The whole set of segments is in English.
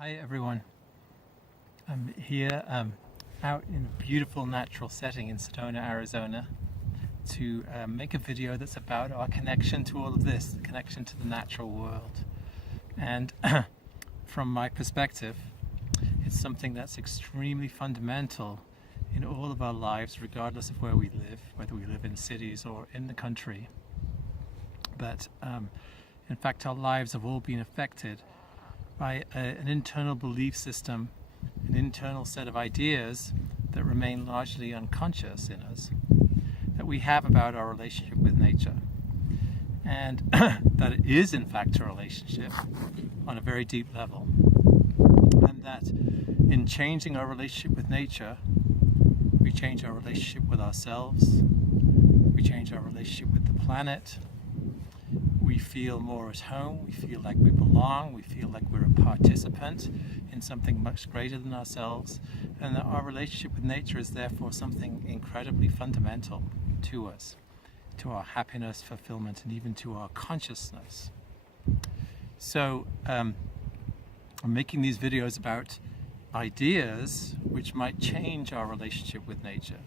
Hi everyone. I'm here out in a beautiful natural setting in Sedona, Arizona to make a video that's about our connection to all of this, the connection to the natural world. And from my perspective, it's something that's extremely fundamental in all of our lives, regardless of where we live, whether we live in cities or in the country. But in fact, our lives have all been affected by an internal belief system, an internal set of ideas that remain largely unconscious in us, that we have about our relationship with nature. And that it is in fact a relationship on a very deep level. And that in changing our relationship with nature, we change our relationship with ourselves, we change our relationship with the planet, we feel more at home, we feel like we belong, we feel like we're a participant in something much greater than ourselves, and that our relationship with nature is therefore something incredibly fundamental to us, to our happiness, fulfillment, and even to our consciousness. So I'm making these videos about ideas which might change our relationship with nature,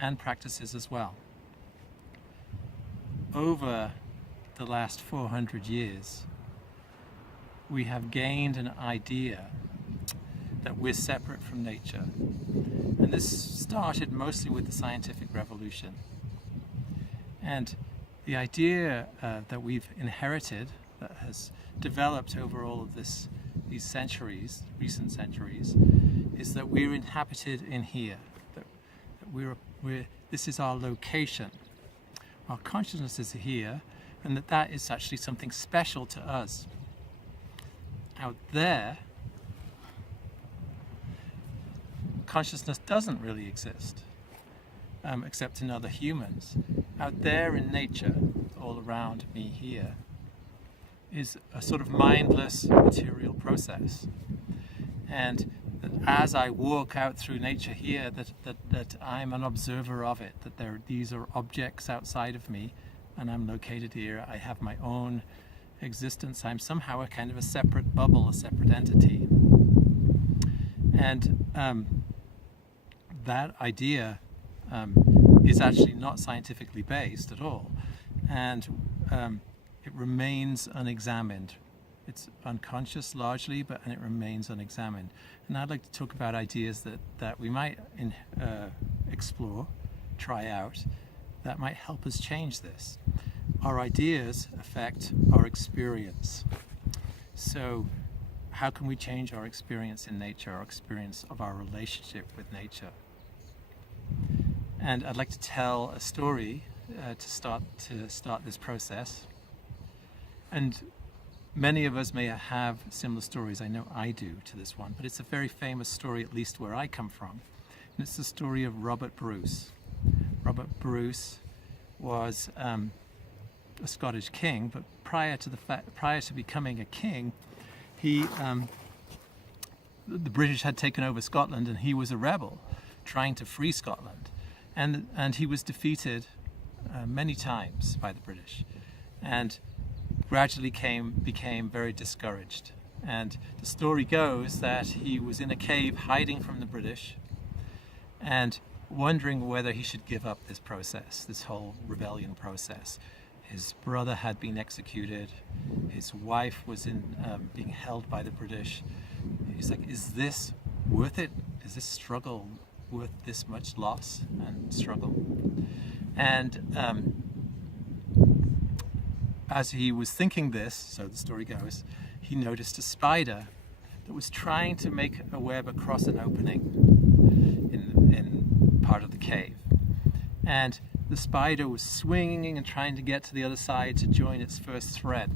and practices as well. Over the last 400 years, we have gained an idea that we're separate from nature. And this started mostly with the scientific revolution. And the idea that we've inherited, that has developed over all of these centuries, recent centuries, is that we're inhabited in here, that this is our location. Our consciousness is here, and that is actually something special to us. Out there, consciousness doesn't really exist, except in other humans. Out there in nature, all around me here, is a sort of mindless material process. And that as I walk out through nature here, that I'm an observer of it, that these are objects outside of me, and I'm located here, I have my own existence, I'm somehow a kind of a separate bubble, a separate entity. And that idea is actually not scientifically based at all, and it remains unexamined. It's unconscious largely, but it remains unexamined. And I'd like to talk about ideas that we might explore, try out, that might help us change this. Our ideas affect our experience. So how can we change our experience in nature, our experience of our relationship with nature? And I'd like to tell a story to start this process. And many of us may have similar stories. I know I do to this one, but it's a very famous story, at least where I come from. And it's the story of Robert Bruce. Robert Bruce was a Scottish king, but prior to becoming a king, the British had taken over Scotland, and he was a rebel trying to free Scotland, and he was defeated many times by the British, and gradually became very discouraged. And the story goes that he was in a cave hiding from the British and wondering whether he should give up this process, this whole rebellion process. His brother had been executed, his wife was being held by the British. He's like, is this worth it? Is this struggle worth this much loss and struggle? And as he was thinking this, so the story goes, he noticed a spider that was trying to make a web across an opening in part of the cave. And the spider was swinging and trying to get to the other side to join its first thread.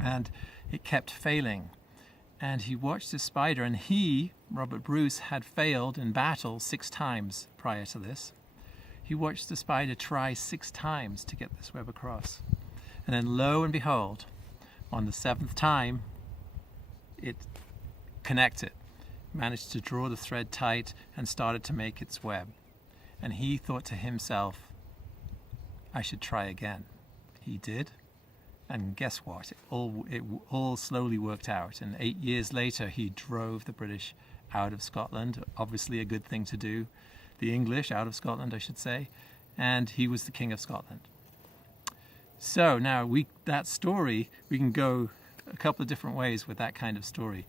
And it kept failing. And he watched this spider, and Robert Bruce, had failed in battle 6 times prior to this. He watched the spider try 6 times to get this web across. And then lo and behold, on the 7th time, it connected, managed to draw the thread tight and started to make its web. And he thought to himself, I should try again. He did, And guess what? It all slowly worked out. And 8 years later, he drove the British out of Scotland. Obviously a good thing to do. The English out of Scotland, I should say. And he was the King of Scotland. So now that story, we can go a couple of different ways with that kind of story.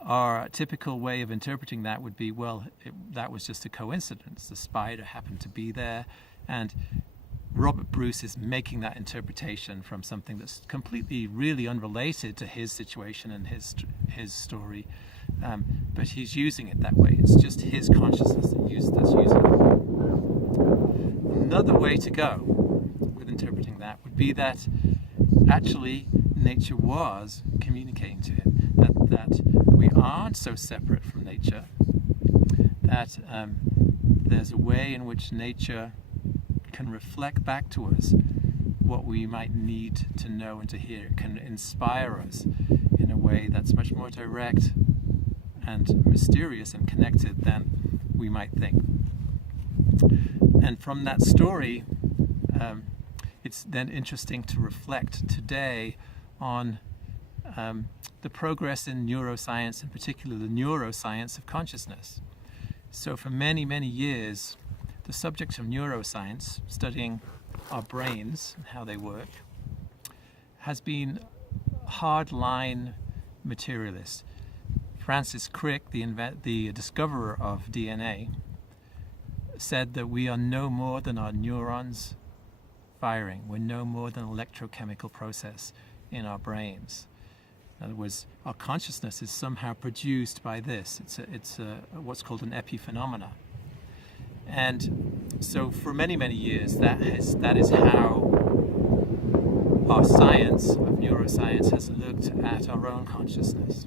Our typical way of interpreting that would be, well, that was just a coincidence. The spider happened to be there, and Robert Bruce is making that interpretation from something that's completely, really unrelated to his situation and his story, but he's using it that way. It's just his consciousness that's using it. Another way to go with interpreting that would be that actually nature was communicating to him, that we aren't so separate from nature, that there's a way in which nature can reflect back to us what we might need to know and to hear. It can inspire us in a way that's much more direct and mysterious and connected than we might think. And from that story, it's then interesting to reflect today on the progress in neuroscience, in particular the neuroscience of consciousness. So for many, many years, the subject of neuroscience, studying our brains and how they work, has been hardline materialist. Francis Crick, the discoverer of DNA, said that we are no more than our neurons firing. We're no more than an electrochemical process in our brains. In other words, our consciousness is somehow produced by this. It's what's called an epiphenomena. And so for many, many years, that is how our science of neuroscience has looked at our own consciousness.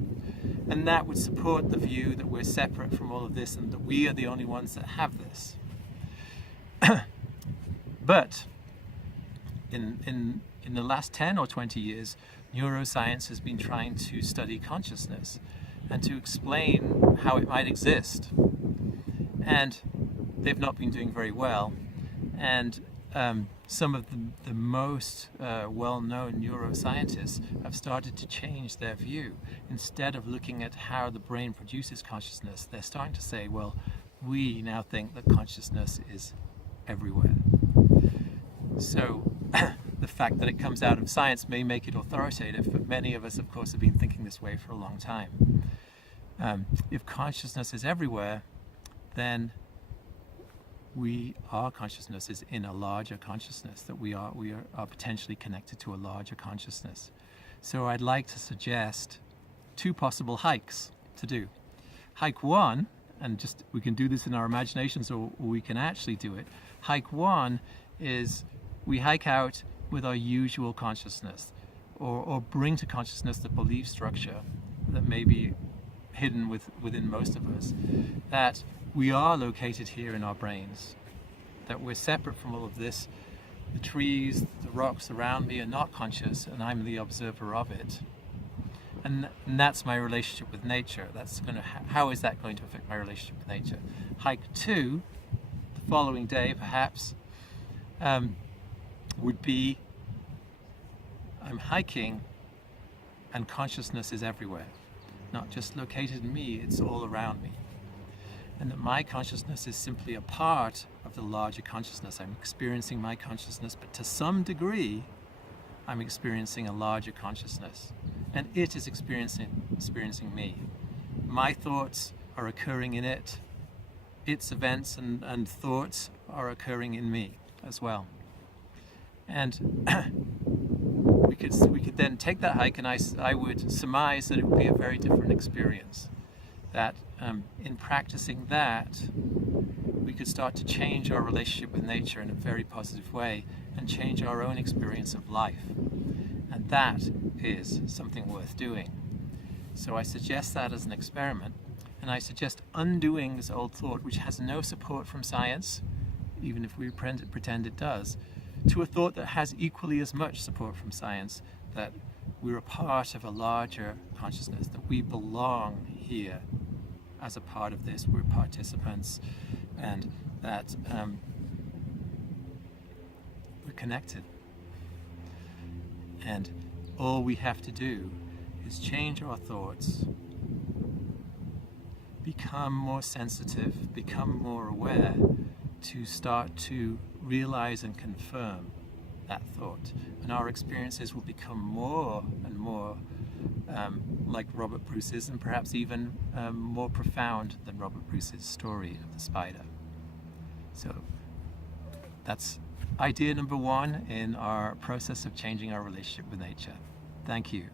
And that would support the view that we're separate from all of this and that we are the only ones that have this. But in the last 10 or 20 years, neuroscience has been trying to study consciousness and to explain how it might exist. And they've not been doing very well. And some of the most well-known neuroscientists have started to change their view. Instead of looking at how the brain produces consciousness, they're starting to say, well, we now think that consciousness is everywhere. So the fact that it comes out of science may make it authoritative, but many of us, of course, have been thinking this way for a long time. If consciousness is everywhere, then our consciousness is in a larger consciousness, that we are potentially connected to a larger consciousness. So I'd like to suggest 2 possible hikes to do. Hike 1, and just we can do this in our imaginations or we can actually do it. Hike 1 is we hike out with our usual consciousness, or bring to consciousness the belief structure that may be hidden within most of us, that we are located here in our brains, that we're separate from all of this. The trees, the rocks around me are not conscious, and I'm the observer of it. And that's my relationship with nature. How is that going to affect my relationship with nature? Hike 2, the following day perhaps, would be I'm hiking and consciousness is everywhere. Not just located in me, it's all around me. And that my consciousness is simply a part of the larger consciousness. I'm experiencing my consciousness, but to some degree, I'm experiencing a larger consciousness. And it is experiencing me. My thoughts are occurring in it. Its events and thoughts are occurring in me as well. And we could then take that hike, and I would surmise that it would be a very different experience. That in practicing that, we could start to change our relationship with nature in a very positive way and change our own experience of life. And that is something worth doing. So I suggest that as an experiment, and I suggest undoing this old thought which has no support from science, even if we pretend it does, to a thought that has equally as much support from science, that we're a part of a larger consciousness, that we belong here as a part of this, we're participants, and that we're connected. And all we have to do is change our thoughts, become more sensitive, become more aware, to start to realize and confirm that thought. And our experiences will become more and more like Robert Bruce's, and perhaps even more profound than Robert Bruce's story of the spider. So that's idea number one in our process of changing our relationship with nature. Thank you.